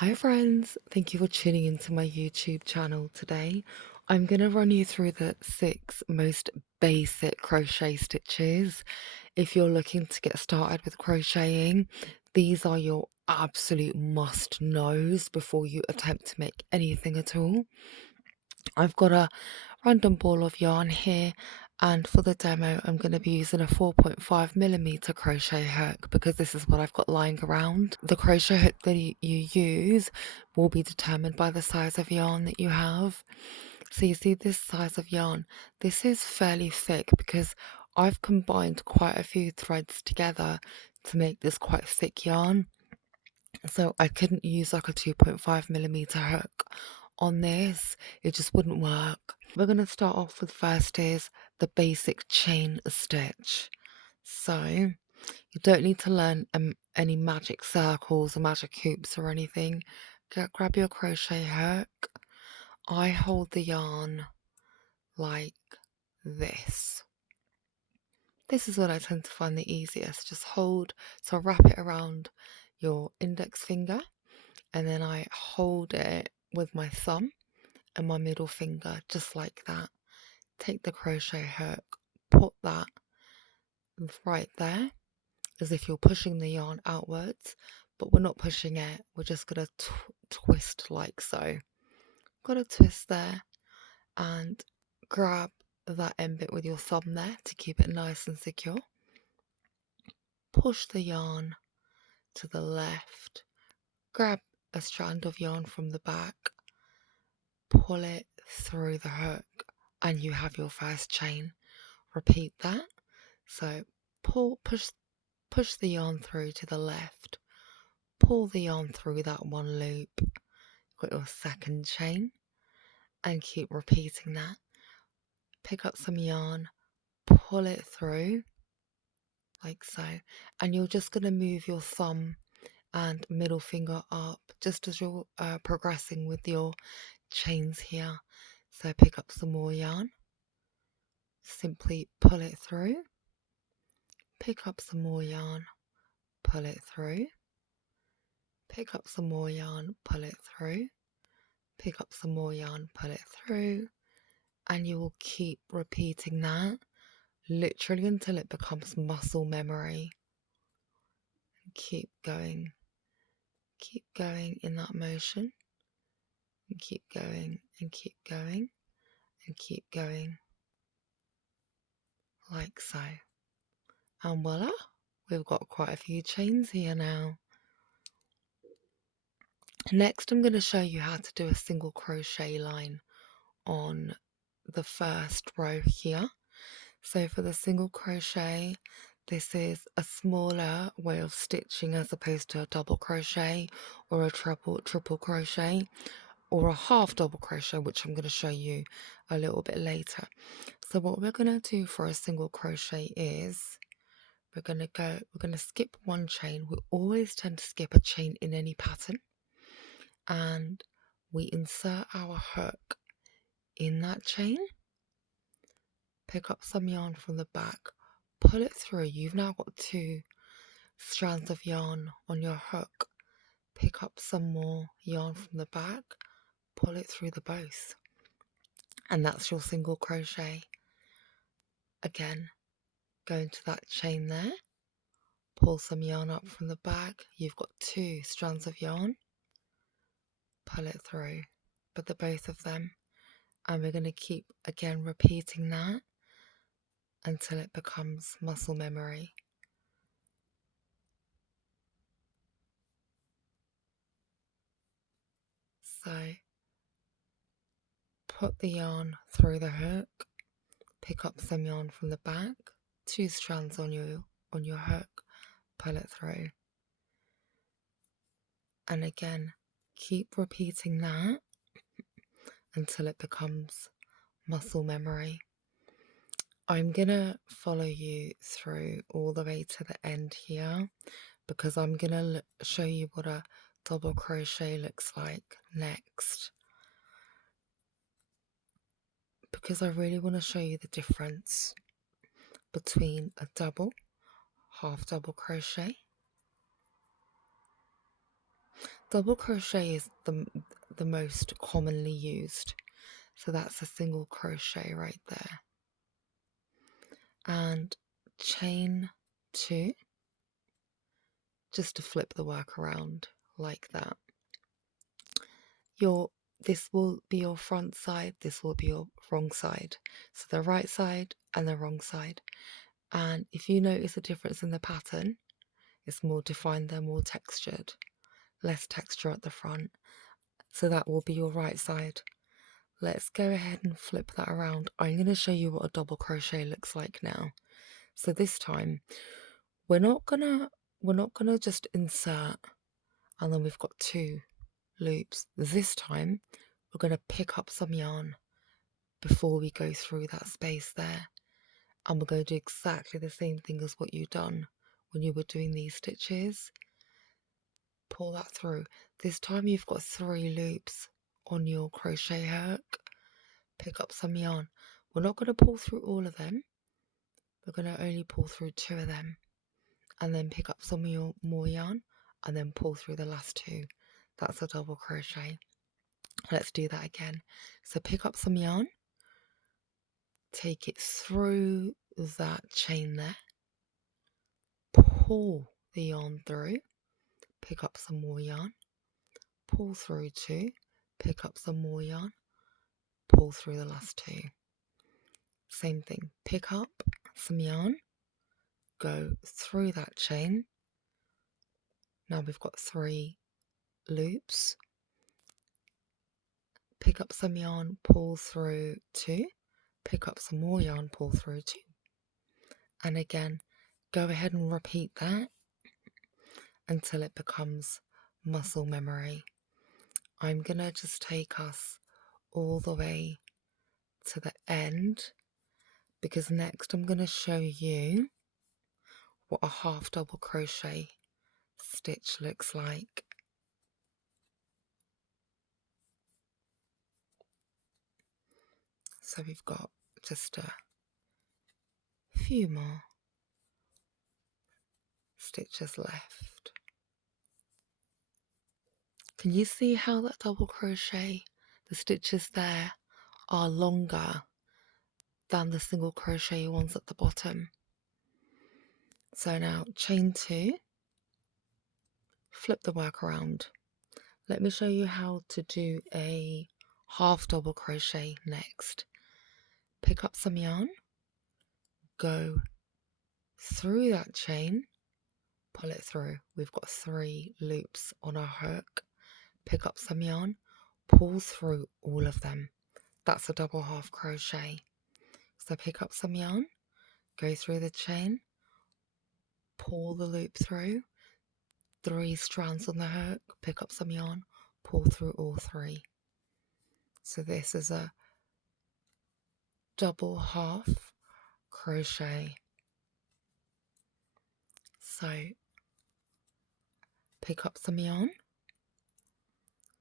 Hi friends, thank you for tuning into my YouTube channel today. I'm going to run you through the 6 most basic crochet stitches. If you're looking to get started with crocheting, these are your absolute must-knows before you attempt to make anything at all. I've got a random ball of yarn here, and for the demo I'm going to be using a 4.5mm crochet hook because this is what I've got lying around. The crochet hook that you use will be determined by the size of yarn that you have. So you see this size of yarn, this is fairly thick because I've combined quite a few threads together to make this quite thick yarn. So I couldn't use like a 2.5mm hook on this, it just wouldn't work. We're going to start off with first is the basic chain stitch. So you don't need to learn any magic circles or magic hoops or anything. Grab your crochet hook. I hold the yarn like this. This is what I tend to find the easiest. Just hold, so wrap it around your index finger, and then I hold it with my thumb and my middle finger, just like that. Take the crochet hook, put that right there, as if you're pushing the yarn outwards, but we're not pushing it, we're just going to twist like so. Got a twist there, and grab that end bit with your thumb there to keep it nice and secure. Push the yarn to the left, grab a strand of yarn from the back, pull it through the hook, and you have your first chain. Repeat that. So push the yarn through to the left, pull the yarn through that one loop, got your second chain, and keep repeating that. Pick up some yarn, pull it through like so, and you're just going to move your thumb and middle finger up just as you're progressing with your chains here. So pick up some more yarn, simply pull it through, pick up some more yarn, pull it through, pick up some more yarn, pull it through, pick up some more yarn, pull it through, and you will keep repeating that literally until it becomes muscle memory. Keep going in that motion, and keep going and keep going and keep going like so. And voila, we've got quite a few chains here now. Next, I'm going to show you how to do a single crochet line on the first row here. So for the single crochet, this is a smaller way of stitching as opposed to a double crochet or a triple crochet or a half double crochet, which I'm going to show you a little bit later. So what we're going to do for a single crochet is we're going to skip one chain. We always tend to skip a chain in any pattern, and we insert our hook in that chain, pick up some yarn from the back, pull it through. You've now got 2 strands of yarn on your hook. Pick up some more yarn from the back, pull it through the both, and that's your single crochet. Again, go into that chain there, pull some yarn up from the back. You've got 2 strands of yarn, pull it through, but the both of them, and we're going to keep again repeating that until it becomes muscle memory. So put the yarn through the hook, pick up some yarn from the back, 2 strands on your hook, pull it through, and again keep repeating that until it becomes muscle memory. I'm gonna follow you through all the way to the end here because I'm gonna show you what a double crochet looks like next, because I really want to show you the difference between a double, half double crochet, Double crochet is the most commonly used. So that's a single crochet right there. And chain 2, just to flip the work around like that. This will be your front side, this will be your wrong side. So the right side and the wrong side. And if you notice a difference in the pattern, it's more defined, they're more textured. Less texture at the front. So that will be your right side. Let's go ahead and flip that around. I'm going to show you what a double crochet looks like now. So this time we're not gonna just insert and then we've got 2 loops. This time we're going to pick up some yarn before we go through that space there, and we're going to do exactly the same thing as what you've done when you were doing these stitches. Pull that through. This time you've got 3 loops on your crochet hook. Pick up some yarn. We're not going to pull through all of them, we're going to only pull through 2 of them, and then pick up some more yarn and then pull through the last 2. That's a double crochet. Let's do that again. So pick up some yarn, take it through that chain there, pull the yarn through, pick up some more yarn, pull through 2, pick up some more yarn, pull through the last 2. Same thing, pick up some yarn, go through that chain. Now we've got 3 loops. Pick up some yarn, pull through 2, pick up some more yarn, pull through 2. And again, go ahead and repeat that until it becomes muscle memory. I'm going to just take us all the way to the end, because next I'm going to show you what a half double crochet stitch looks like. So we've got just a few more stitches left. Can you see how that double crochet, the stitches there are longer than the single crochet ones at the bottom? So now chain 2, flip the work around. Let me show you how to do a half double crochet next. Pick up some yarn, go through that chain, pull it through. We've got 3 loops on our hook. Pick up some yarn, pull through all of them. That's a double half crochet. So pick up some yarn, go through the chain, pull the loop through, 3 strands on the hook, pick up some yarn, pull through all 3. So this is a double half crochet. So pick up some yarn,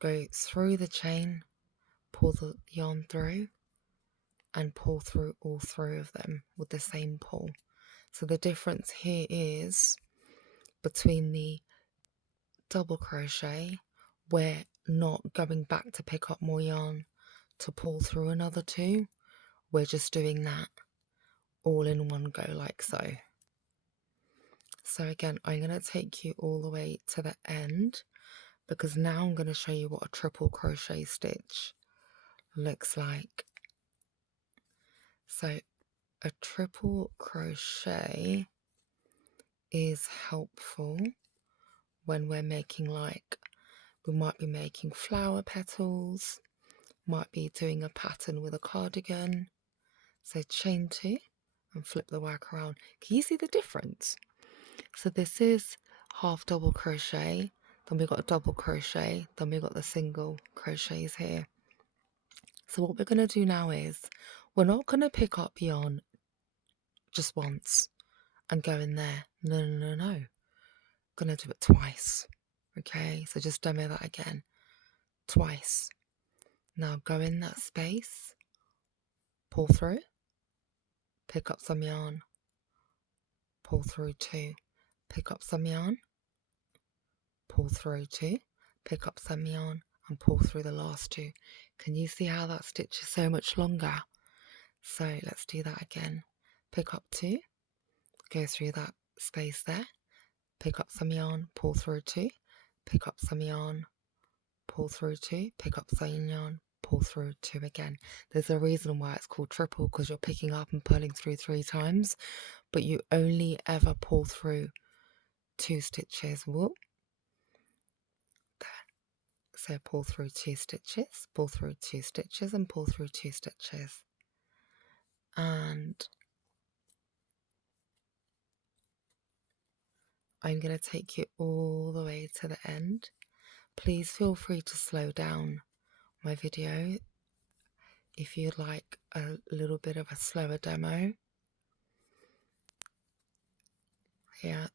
go through the chain, pull the yarn through, and pull through all 3 of them with the same pull. So the difference here is between the double crochet, we're not going back to pick up more yarn to pull through another 2. We're just doing that all in one go like so. So again, I'm going to take you all the way to the end, because now I'm going to show you what a triple crochet stitch looks like. So a triple crochet is helpful when we're making, like, we might be making flower petals, might be doing a pattern with a cardigan. So chain 2 and flip the work around. Can you see the difference? So this is half double crochet, then we've got a double crochet, then we've got the single crochets here. So what we're going to do now is, we're not going to pick up yarn just once and go in there. No. Going to do it twice. Okay, so just demo that again. Twice. Now go in that space, pull through, pick up some yarn, pull through 2, pick up some yarn, pull through 2, pick up some yarn and pull through the last two. Can you see how that stitch is so much longer? So let's do that again. Pick up 2, go through that space there, pick up some yarn, pull through 2, pick up some yarn, pull through 2, pick up some yarn, pull through 2 again. There's a reason why it's called triple, because you're picking up and pulling through 3 times, but you only ever pull through 2 stitches. Whoop. There. So pull through 2 stitches, pull through 2 stitches, and pull through 2 stitches. And I'm going to take you all the way to the end. Please feel free to slow down my video if you'd like a little bit of a slower demo. Yeah,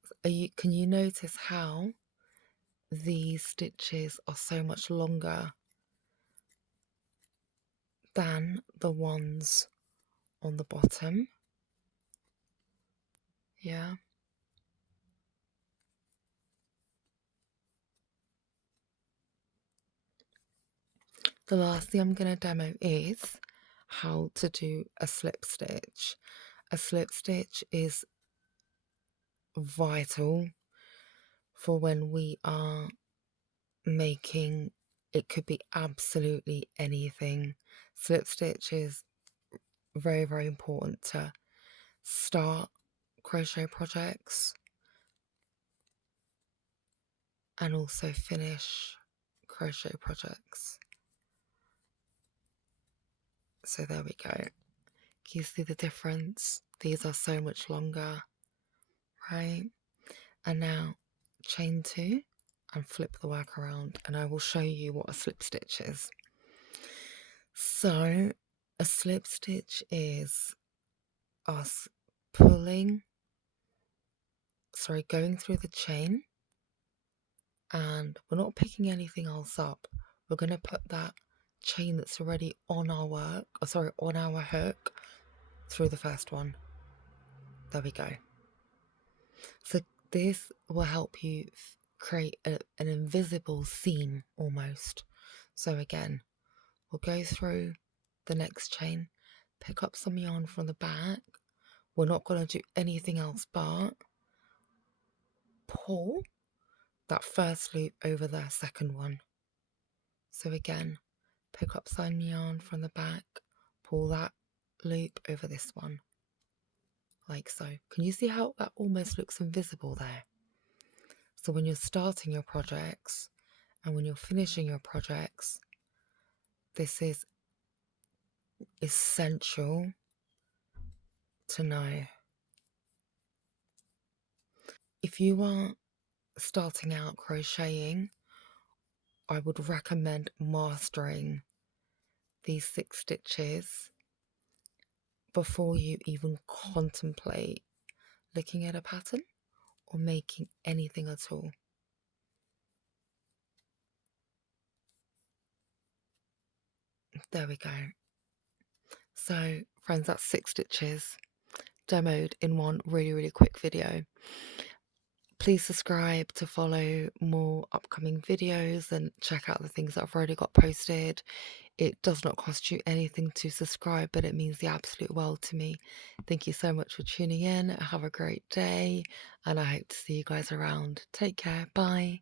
can you notice how these stitches are so much longer than the ones on the bottom? Yeah. The last thing I'm going to demo is how to do a slip stitch. A slip stitch is vital for when we are making, it could be absolutely anything. Slip stitch is very, very important to start crochet projects and also finish crochet projects. So there we go. Can you see the difference? These are so much longer, right? And now chain 2 and flip the work around, and I will show you what a slip stitch is. So a slip stitch is us going through the chain, and we're not picking anything else up. We're going to put that chain that's already on our work, on our hook, through the first one. There we go. So this will help you create an invisible seam almost. So again, we'll go through the next chain, pick up some yarn from the back. We're not going to do anything else but pull that first loop over the second one. So again, pick up some yarn from the back, pull that loop over this one, like so. Can you see how that almost looks invisible there? So when you're starting your projects and when you're finishing your projects, this is essential to know. If you are starting out crocheting, I would recommend mastering these 6 stitches before you even contemplate looking at a pattern or making anything at all. There we go. So friends, that's 6 stitches demoed in one really, really quick video. Please subscribe to follow more upcoming videos and check out the things that I've already got posted. It does not cost you anything to subscribe, but it means the absolute world to me. Thank you so much for tuning in. Have a great day, and I hope to see you guys around. Take care. Bye.